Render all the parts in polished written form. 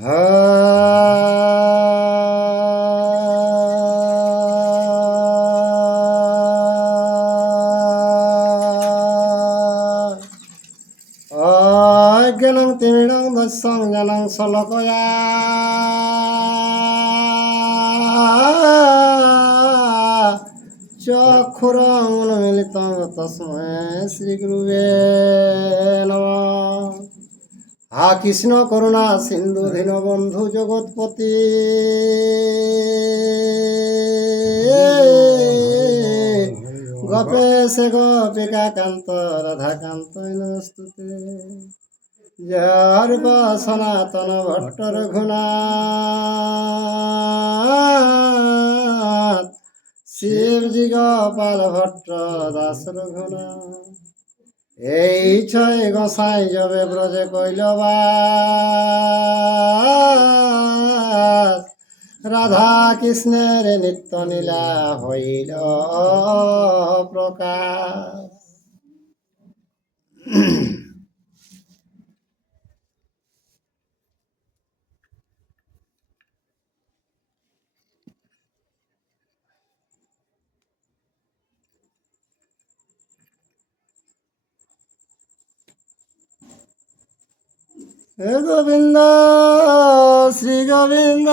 Genang timirang dasang janang salakaya চক্ষুরং মিলিতং তস্মৈ Shri গুরুবে নমঃ। হা কৃষ্ণ করুণা সিন্ধু দীনবন্ধু জগৎপতি গোপেশ গোপিকা কান্ত রাধাকান্ত নমস্তুতে। জয় সনাতন ভট্ট রঘুনাথ শিবজি গোপাল ভট্ট দাস রঘুনাথ। এই ছয় গোসাই যবে ব্রজে কৈলবাস রাধা কৃষ্ণের নিত্য লীলা হইল প্রকাশ। হে গোবিন্দ শ্রী গোবিন্দ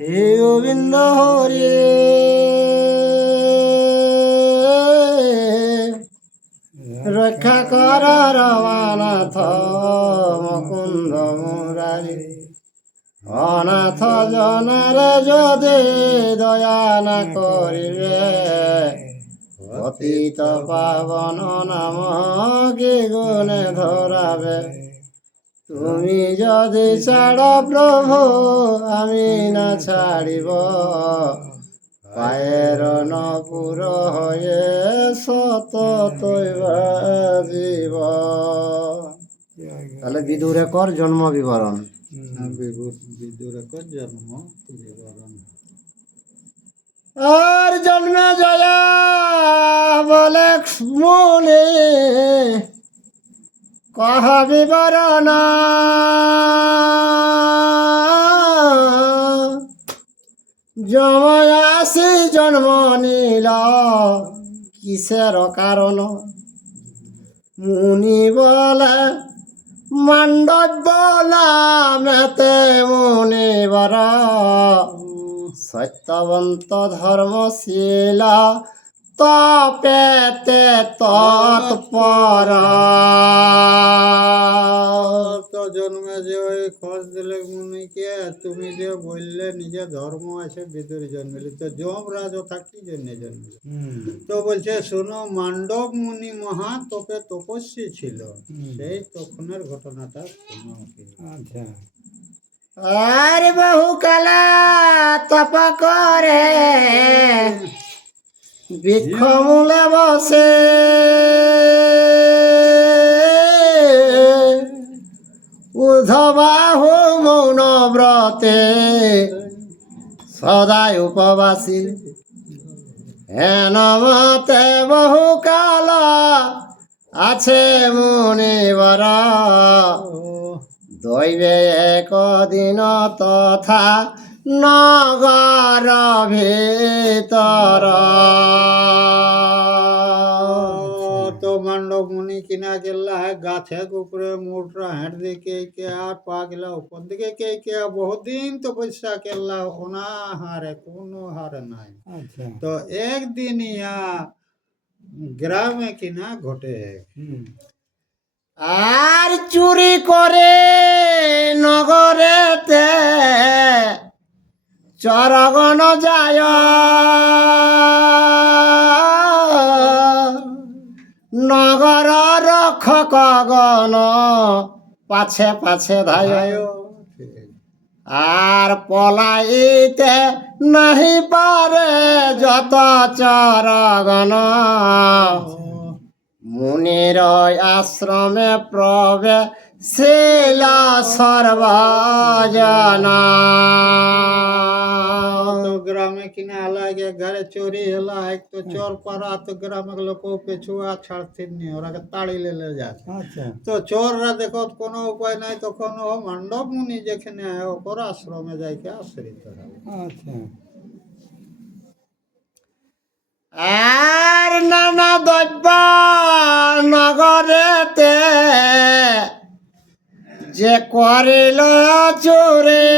হে গোবিন্দ হরি রক্ষা কর রমানাথ মুকুন্দ মুরারি। অনাথ জনার যদি দয়া না করিবে পতিত পাবন নাম কি গুণে ধরাবে। তুমি যদি ছাড় প্রভু আমি না ছাড়িব পায়ের নপুর হয়ে সততই বাজিব। তাহলে বিদুরেকর জন্ম বিবরণ। বিদুরেকর জন্ম বিবরণ। আর জন্মে জয়া বলে মুনি কহ বিবরণ। যময়াসি জন্ম নিল কিসের কারণ। মুনি বলে মান্ডব্য নামেতে মুনিবর সত্যবন্ত ধর্মশীল তপেতে তৎপর। তো জন্মে যে ওই খোঁজ দিলে মুনিকে তুমি যে বললে নিজে ধর্ম আছে বিদুর জন্মিলে তো যমরাজ থাকি জন্য জন্মিল। তো বলছে শোনো মান্ডব মুনি মহা তোপে তপস্বী ছিল সেই তখনের ঘটনাটা শোনো। আচ্ছা। আর বহু কালা তপ করে বৃক্ষ মূলে বসে ঊর্ধ্ববাহু মৌন ব্রতে সদাই উপবাসী। হেন মতে বহু কাল আছে মুনিবর দৈবে একদিন তথা নগর ভিতর। তো মান্ডব মুনি কিনা গেলা है गाछे के ऊपरे मोटरा हेड देके के आ पा गेला ऊपर दिखे के बहुत दिन तो पैसा केला होना हारे कोनो हार नहीं। अच्छा। तो एक दिन यहाँ ग्राम में किना घटे আর চুরি করে নগরেতে চরগণ যায় নগর রক্ষকগণ পাছে পাছে ধায়। আর পলাইতে নাহি পারে যত চরগণ মুনির আশ্রমে প্রবেশিল সর্বজন। तो ग्रामे কিনা আলাগে ঘরে চোরি হলা এক তো চোর পাড়া তো গ্রামের লোক পেছুয়া ছাড়তেন নি ওরাকে তাড়ি লেলে যায় আচ্ছা তো চোররা দেখো কোনো উপায় নাই তখন ও মণ্ডপ মুনি যেখানে ওপর আশ্রমে যাইকে আশ্রিত হয় আচ্ছা আর নানা দ্রব্য নগরেতে যে করিল চোরে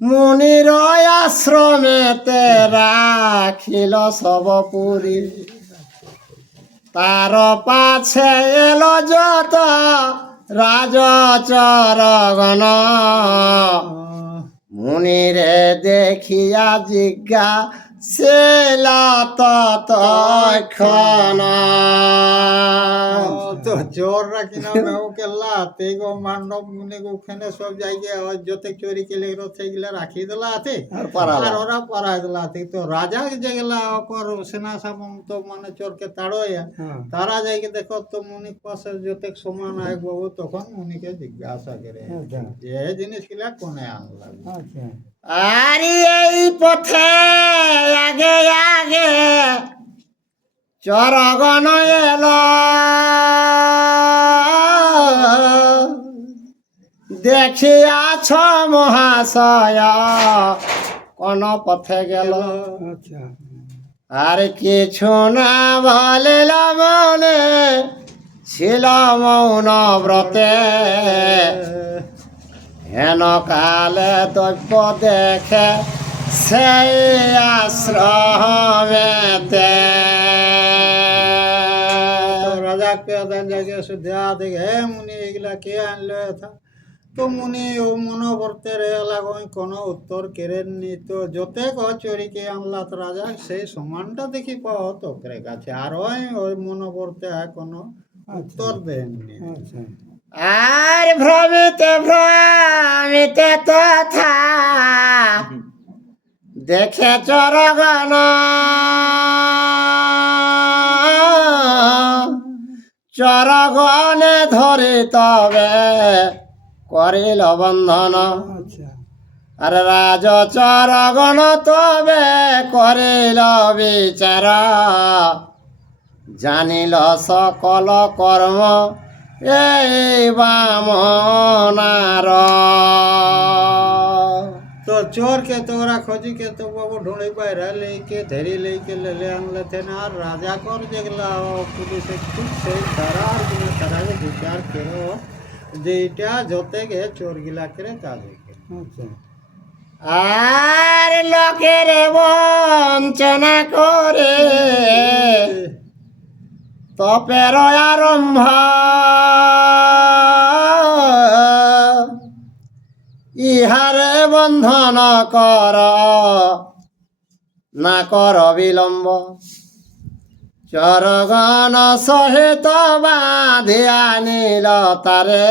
মুনির আশ্রমেতে রাখিল সব পুরী তার পাছে এলো যত রাজচরগণ মুনিরে দেখিয়া জিজ্ঞা সেলা ততক্ষণ তো চোররা কিনা মেহুকে লাতে গো মান্ডব মুনি ওখানে সব জায়গায় যত চোরি কেলে সেগুলা রাখি দিলা আছে আর পাড়ালা। আর ওরা পাড়ায় দিলা আছে তো রাজা যেগুলা ওপর সেনা সামন্ত মানে চোরকে তাড়াইয়া হ্যাঁ তারা যাইকে দেখো তো মুনির পাশে যত সমান আয় বাবু তখন মুনিকে জিজ্ঞাসা করে আচ্ছা যে জিনিস গুলা কোনে আনলা আচ্ছা আর এই পথে আগে আগে চরগণ এলো দেখিয়াছ মহাশয় কোন পথে গেল আচ্ছা আর কিছু না বলিল মনে ছিল মৌন ব্রতে হেন কালে দ্রব্য দেখে সেই আশ্রমেতে তো রাজা কে জায়গায় সে দেয়া দেখে হে মুনি এগুলা কে আনলো এথা তো মুনি ও মনোবর্তে রেলা কোনো উত্তর কেড়েননি তো যতে চোরিকে আনলা তো রাজা সেই সমানটা দেখি পাও তো করে কাছে আর ওই মনোবর্তে কোনো উত্তর দেননি আচ্ছা আর ভ্রমিতে ভ্রমিতে তথা দেখে চরগণ চরগণে ধরি তবে করিল বন্ধন আচ্ছা আর রাজ চরগণ তবে করিল বিচার জানিল সকল কর্ম এই বামনার तो चोर के तो ओरा खोजी के तो वो ढूंढी पायरा लेके धरी लेके ले आनले थे ना राजा को जगला पुलिस ठीक से दरार बिना दरार विचार करो जेटा जोते के चोर गिला करे काजे আচ্ছা আর লোকের বঞ্চনা করে তপের আরম্ভ ইহারে বন্ধন কর না কর বিলম্ব চরগণ সহিত বাঁধিয়া নিল তারে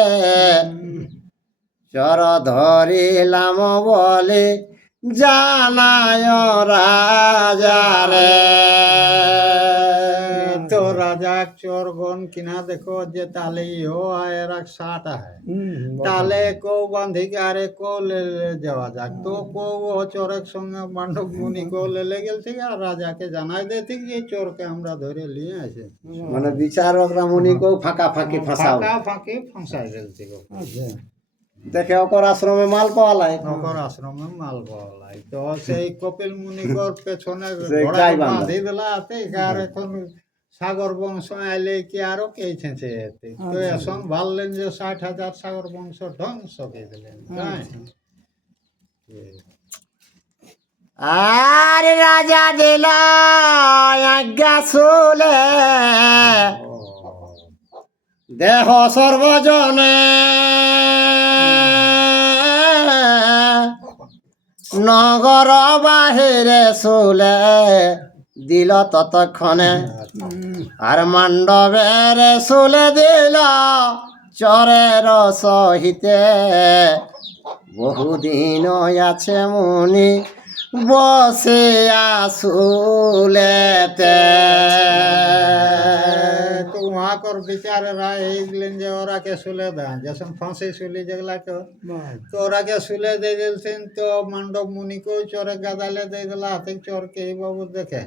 চর ধরিলাম বলে জানায় রাজারে तो राजा चोर गन किना देखो जे ताले हो आए रख साटा है ताले को बांधी के आरे को ले जावा जा तो को वो चोरक संगे मांडव मुनि को ले गेल थी আর রাজাকে জানাই দেতি যে চোরকে আমরা ধরে নিয়ে আসে মানে বিচারকরা মুনিকেও ফাঁকা ফাঁকি ফাঁসাও ফাঁকা ফাঁকি ফাঁসাই গেলছি গো আচ্ছা দেখে ওকর আশ্রমে মাল পাওয়া লাই নগর আশ্রমে মাল পাওয়ালাই তো সেই কপিল মুনিকর পেছনে সেই ঘোড়া গাই বাঁধা। বাঁধি দিলা আতে আর এখন সাগর বংশ আইলে কি আরো কে ছেঁচে যেতে তো এখন ভাবলেন যে 60,000 সাগর বংশ ধ্বংস করে দিলেন তাই? আর রাজা দিল আজ্ঞা শুলে দেহ সর্বজনে নগর বাহিরে শুলে দিল ততক্ষণে আর মণ্ডপের শুলে দিল চরের সহিতে বহুদিন আছে মুনি বসে আসুলেতে तो वहाँ ওরাকর বিচারেরা এই দিলেন যে ওরাকে শুলে দেন যেসব ফাঁসি শুলি যেগুলাকে, তো ওরাকে শুলে দিয়ে দিলছেন। তো মান্ডব মুনিকেও চরে গাদালে দিয়ে দিল হাতে চরকে এই বাবু দেখে।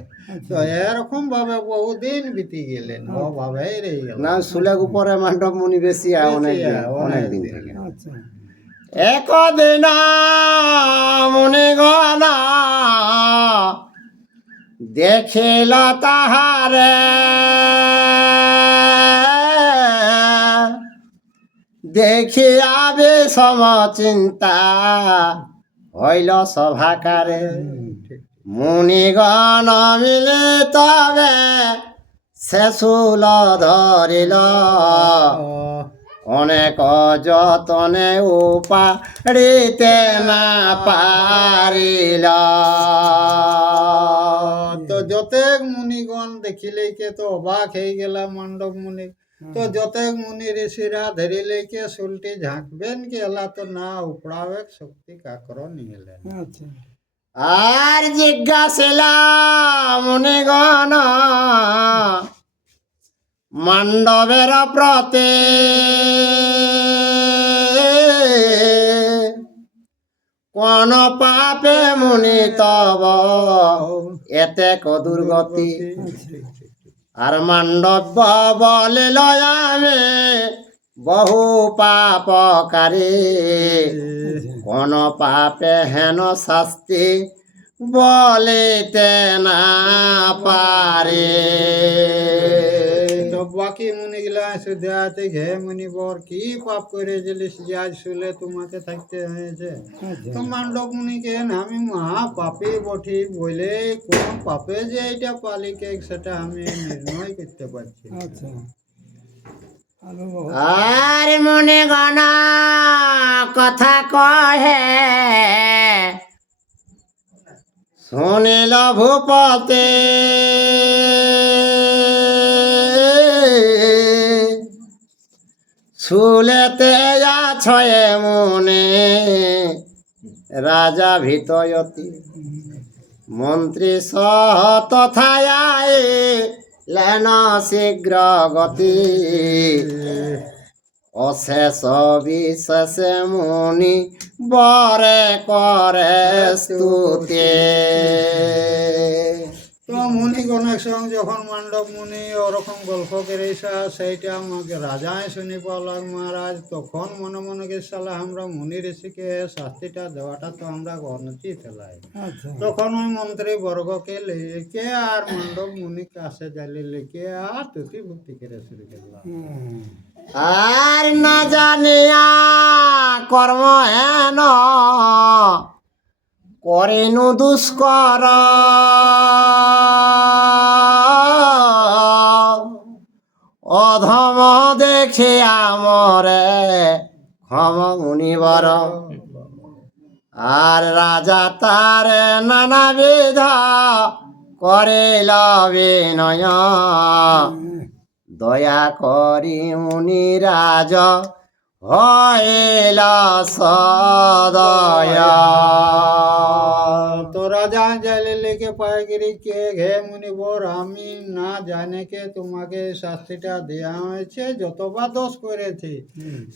তো এরকম ভাবে বহুদিন বিতি গেলেন, ও ভাবেই রয়ে গেল। না সুলেগ উপরে মান্ডব মুনি বেশি অনেক দিন অনেক দিন থেকে। একদিন মুনিগণ দেখিল তাহারে, দেখিয়া বিষম চিন্তা হইল সভাকারে। মুনিগণ মিলে তবে সে শূল ধরিল, অনেক যতনে উপাড়িতে না পারিল। তো যতেক মুনিগণ দেখিলেকে তো অবাক হয়ে গেলাম মান্ডব মুনি। তো যতেক মুনি ঋষিরা ধরিলেকে শুলটি ঝাঁকবেন কি এলা তো না উপড়াবে শক্তি কাকর নিলেন। আর জিজ্ঞাসিলা মুনিগণ মান্ডবের প্রতি, কোন পাপে মুনি তব এতে দুর্গতি। আর মান্ডব বলিল আমি বহু পাপকারী, কোন পাপে হেন শাস্তি বলিতে না পারে। তো বাকি মুনি গেলা শুধু আছে ঘে মুনি বর কি পাপ করে গেলিস যে আজ শুলে তোমাকে থাকতে হয়েছে। তো মান্ডব মুনি কেন আমি মহা পাপে বঠি বলে কোন পাপে যে এটা পালিকে সেটা আমি নির্ণয় করতে পারছি না। আর মনে গনা কথা কহে শুনিল ভূপতে, শুলেতে ছয়ে মনে রাজা ভীতয়তি। মন্ত্রী সহ তথায় লেন শীঘ্র গতি, অশেষ বিশেষে মুনি বরে করে স্তুতি। তো মুনিগণের সঙ্গে যখন মান্ডব মুনি ওরকম গল্প করে সেইটা আমাকে রাজায় শুনি পালাম মহারাজ। তখন মনে মনে গেছিলাম আমরা মুনি ঋষিকে শাস্তিটা দেওয়াটা তো আমরা অনুচিত লাই। তখন ওই মন্ত্রী বর্গকে লেকে আর মান্ডব মুনি কাছে যাইলে লেকে আর তুতি ভক্তি করে শুরু করলাম। আর না জানিয়া কর্ম হেন করিনু দুষ্কর, অধম দেখিয়া মরে ক্ষম মুনিবর। আর রাজা তার নানাবিধ করিল বিনয়, দয়া করি মুনিরাজ হইল সদয়। তো রাজা যাইলে লেকে পায়গিরি কে ঘে মুনিবর আমি না জানে কে তোমাকে শাস্তিটা দেওয়া হয়েছে, যতবার দোষ করেছি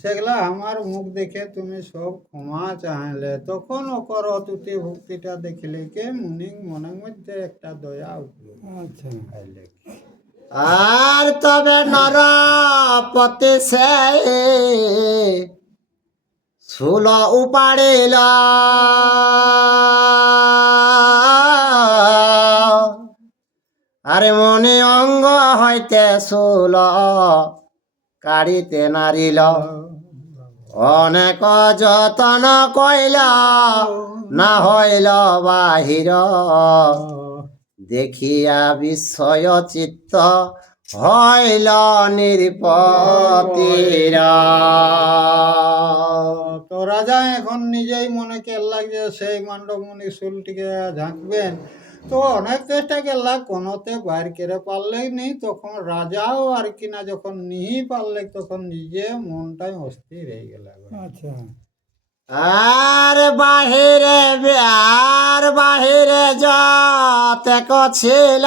সেগুলা আমার মুখ দেখে তুমি সব ক্ষমা চাইলে। তখন ওকর অতুতি ভক্তিটা দেখিলে কে মুনি মনের মধ্যে একটা দয়া উঠল। আর তবে নরপতি সে শূল উপাড়িল, আরে মনে অঙ্গ হইতে শূল কাড়িতে নারিল। অনেক যতন কইল না হইল বাহির, দেখিয়া বিস্ময় চিত্ত হইল নিরপতির। তো রাজা এখন নিজেই মনে কেল্লাক যে সেই মান্ডব মুনি শুলটিকে ঝাঁকবেন। তো অনেক চেষ্টা করলাম কোনোতে বাইর করে পারলেই নেই। তখন রাজাও আর কিনা যখন নিহি পারলে তখন নিজে মনটাই অস্থির হয়ে গেল। আর বাহিরে যতেক ছিল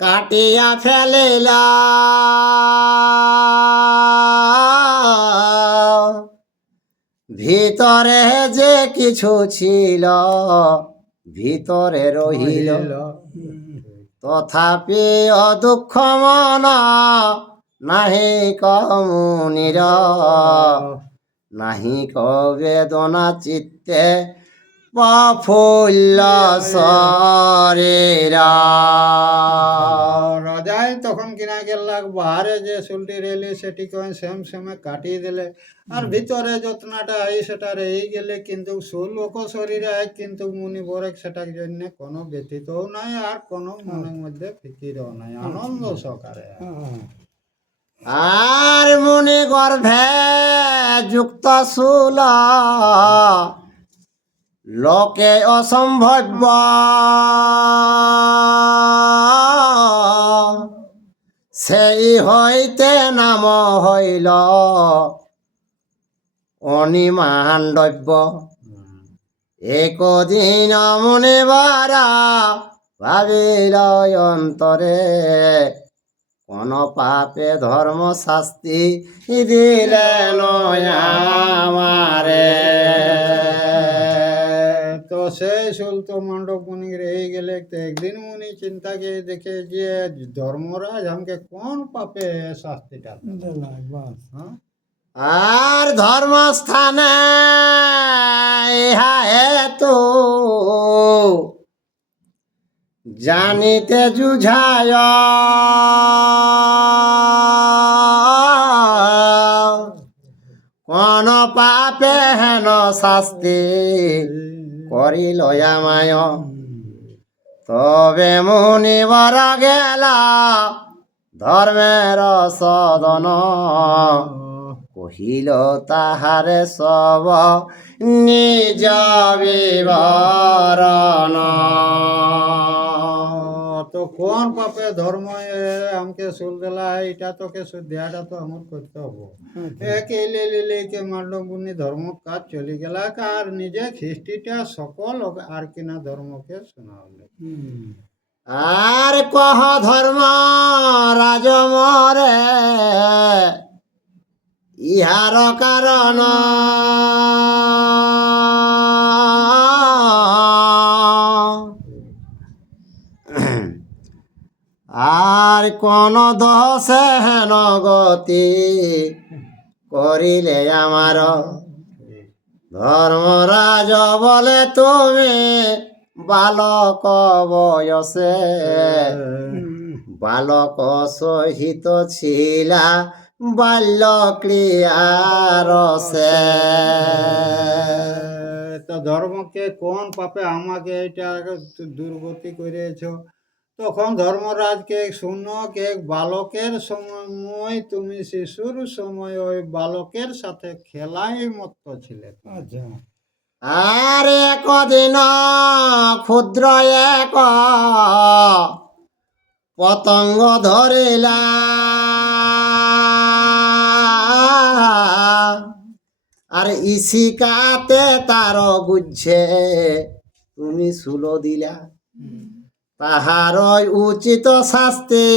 কাটিয়া ফেলিলা ভিতরে যে কিছু ছিল ভিতরে রহিল তথাপি অদুঃখ মন নাহি কমুনির নাহি বেদনা চিত্তে প্রফুল্ল শরীরা। রাজাই তখন কিনা গেলাক বাহারে যে চুলটি রেলি সেটি কই সেম সেমে কাটিয়ে দিলে আর ভিতরে যত্নটা এই সেটা রয়ে গেলে কিন্তু লোক শরীরে কিন্তু মুনি বরেক সেটার জন্য কোনো ব্যতীতও নাই আর কোনো মনের মধ্যে ফিকিরও নাই, আনন্দ সহকারে। আর মুনি গর্ভে যুক্ত শূল লোকে অসম্ভব্য সেই হইতে নাম হইল অনিমাণ্ডব্য। একদিন মুনিবারা ভাবিল অন্তরে কোন পাপে ধর্ম শাস্তি দিলেন আমারে। তো সেই শুলতো মণ্ডপ মুনি রয়ে গেলে তো একদিন মুনি চিন্তা করে দেখে যে ধর্মরাজ আমাকে কোন পাপে শাস্তিটা হ্যাঁ? আর ধর্মস্থানে ইহা হেতু জানিতে জুঝায় কোন পাপে হেন শাস্তি করিল আমায়। তবে মুনিবর গেলা ধর্মের সদন কহিল তাহারে সব নিজ বিবরণ। তো কোন পাপে ধর্ম আমাকে শুল দিলা এটা তোকে শুদ্ধিয়াটা তো আমার করতে হবো। একে কে মান্ডব মুনি ধর্ম কাজ চলে গেলা আর নিজে খ্রিস্টিটা সকল আর কিনা ধর্মকে শোনালে। আর কহ ধর্ম রাজমরে ইহার কারণ আর কোন দোষে হেন গতি করিলে আমার ধর্মরাজ বলে তুমি বালক বয়সে বালক সহিত ছিলা বাল্য ক্রিয়ারসে। তো ধর্মকে কোন পাপে আমাকে এটা দুর্গতি করেছ? তখন ধর্মরাজকে শুনো কে বালকের সময় তুমি শিশুর সময় ওই বালকের সাথে খেলাই মত্ত ছিলে। আচ্ছা। আর একদিন ক্ষুদ্র এক পতঙ্গ ধরিলা আর ইসিকাতে তার বুঝছে তুমি শুল দিলা তাহার উচিত শাস্তি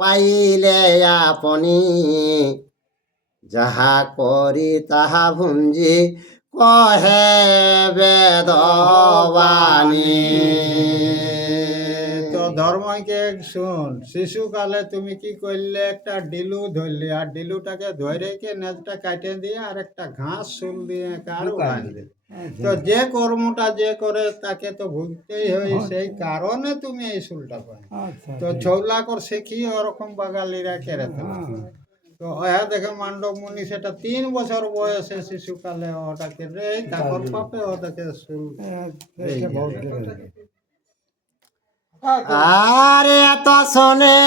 পাইলে আপনি যাহা করি তাহা ভুঞ্জি কহে বেদবাণী। তো ধর্মকে শুন, শিশুকালে তুমি কি করলে একটা ডিলু ধরলে আর ডিলুটাকে ধরে কে নেজটা কাটে দিয়ে আর একটা ঘাস শুল দিয়ে কারো বাঁধলে। তো যে কর্মটা যে করে তাকে তো ভুগতেই হয়, সেই কারণে তুমি এই শুলটা পাই। তো ছৌলা কর শিখি ওরকম বাঙালিরা কেড়ে তো হ্যাঁ দেখে মান্ডব মুনি সেটা 3 বছর বয়সে শিশুকালে ওটাকে রে তারপর পাপে ওটাকে শুল। আর এত শোনে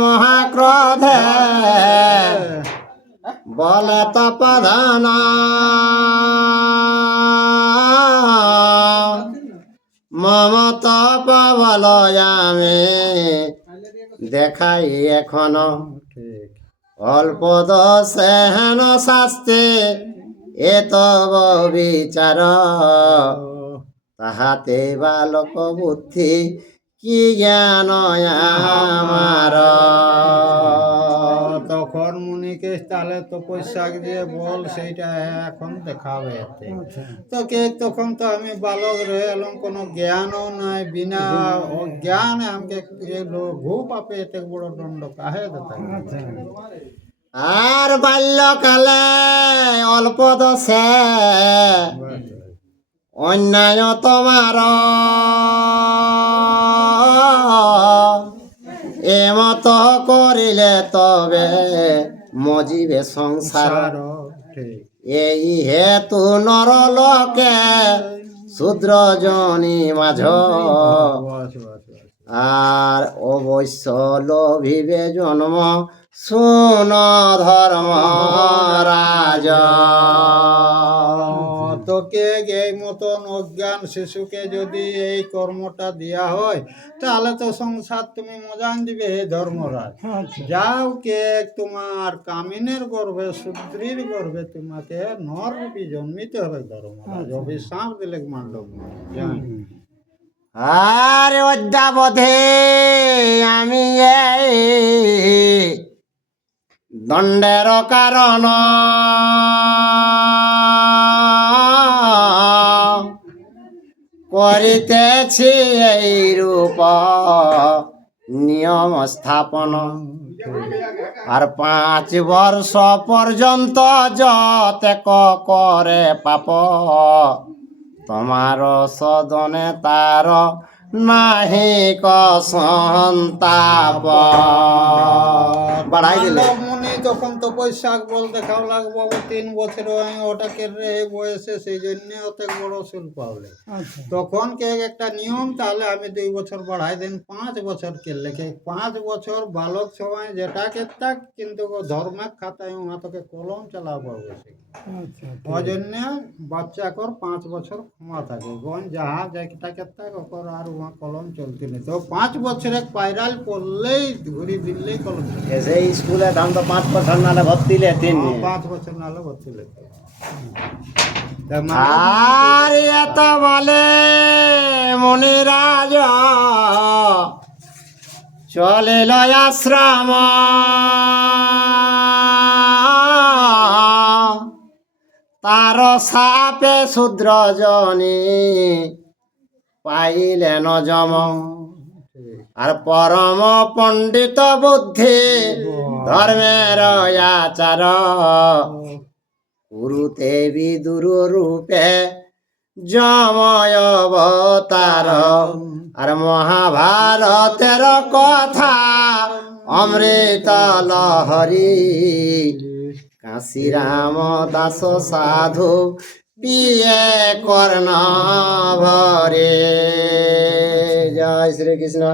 মহাক্রোধে বলে তপধান মমত পাবলয়ামে দেখাই এখন অল্প দোষে হেন শাস্তি এত বিচার তাহাতে বালক বুদ্ধি কি জ্ঞান আমার। তখন মুনিকে তাহলে তপস্যা দিয়ে বল সেইটা এখন দেখাবে এতে। তো কে তখন তো আমি বালক রয়ে এলাম, কোনো জ্ঞানও নাই, বিনা জ্ঞান আমাকে ঘু পাপে এত বড় দণ্ড কাহে দেতা। আর বাল্যকালে অল্প দশে অন্যায় তোমার এমত করিলে তবে মজিবে সংসার। ঠিক। এই হেতু নরলোকে শূদ্র জনি মাঝ বাস, বাস, বাস। আর অবশ্য লোভিবে জন্ম শুন ধর্ম রাজ। তোকে এই মতন অজ্ঞান শিশুকে যদি এই কর্মটা দেয়া হয়, তাহলে তো সংসার তুমি মজান দিবে হে ধর্মরাজ। যাও কে তোমার কামিনের গর্ভে শূদ্রীর গর্ভে তোমাকে নররূপী জন্মিতে হবে ধর্মরাজ। অভিশাপ দিলে মান্ডব জান। আর অদ্যাবধে আমি এই দণ্ডের কারণ করিতেছি এই রূপ নিয়ম স্থাপন। আর 5 বর্ষ পর্যন্ত যতেক করে পাপ তোমার সদনে তার নাহি ক সন্তাপ। বাড়াই দিলে মানব মুনি তখন তপস্যা বল দেখাও লাগবো 3 বছর ওটাকে রে বয়সে, সেই জন্য অত বড় শুল পাওলে। তখন কে একটা নিয়ম, তাহলে আমি 2 বছর বাড়াই দেন, 5 বছর কে লেখে 5 বছর বালক সময় যেটা কেতা, কিন্তু ধর্মের খাতায় ওনা তোকে কলম চালাবো বসে। ওই জন্য বাচ্চা কর 5 বছর ক্ষমা থাকে, গন যাহা যেটা কেতা ওকর আর ওয়া কলম চলতে নেই। তো 5 বছরে পায়রাল পড়লেই ঘুরি দিলেই কলম চলে। সেই স্কুলে ধান তো 5 বছর নালে ভর্তি লে 3 5 বছর নাহলে ভর্তি লেখে। আর এত বলে মুনিরাজ চলিল আশ্রম। তার সাপে শূদ্র জনি পাইলেন যম। আর পরম পণ্ডিত বুদ্ধি ধর্মের আচার গুরুতে বিদুর রূপে জময় অবতার। আর মহাভারতের কথা অমৃত লহরী কাশীরাম দাস সাধু পিয়ে কর্ণ ভরে। জয় শ্রীকৃষ্ণ।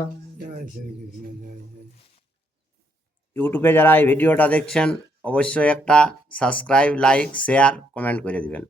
ইউটিউবে যারা এই ভিডিওটা দেখছেন অবশ্যই একটা সাবস্ক্রাইব, লাইক, শেয়ার, কমেন্ট করে দিবেন।